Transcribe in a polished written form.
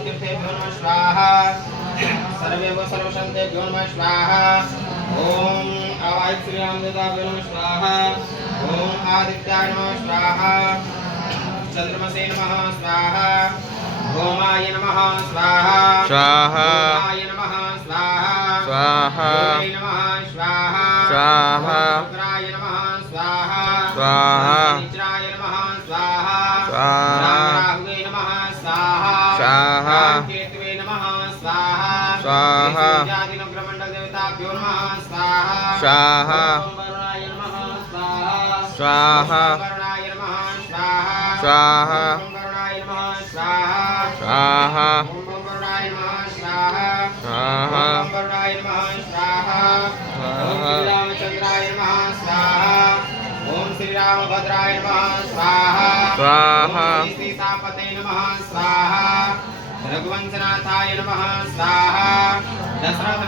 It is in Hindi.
सर्वतीर्थेभ्यो नमः स्वाहा सर्वेभ्यो सर्वशान्तेभ्यो नमः स्वाहा ओम आवाहित श्री रामदेवताभ्यो नमः स्वाहा ओम आदित्याय नमः स्वाहा चंद्रमसे नमः स्वाहा भौमाय नमः स्वाहा स्वाहा भौमाय नमः स्वाहा स्वाहा गुरुवे नमः स्वाहा स्वाहा शुक्राय नमः स्वाहा स्वाहा निद्राय नमः स्वाहा स्वाहा राहुवे नमः स्वाहा स्वाहा केतवे नमः स्वाहा स्वाहा ब्रह्मंडल देवताभ्यो नमः स्वाहा स्वाहा वरुणाय नमः स्वाहा स्वाहा वरुणाय नमः स्वाहा स्वाहा वरुणाय नमः स्वाहा स्वाहा ओम वरुणाय नमः स्वाहा स्वाहा ओम वरुणाय नमः स्वाहा ओम स्वाहा श्री रामचंद्राय नमः स्वाहा ओम श्री रामभद्राय नमः स्वाहा स्वाहा ओम श्री सीतापते नमः स्वाहा रघुवंशनाथाय नमः स्वाहा दशरथ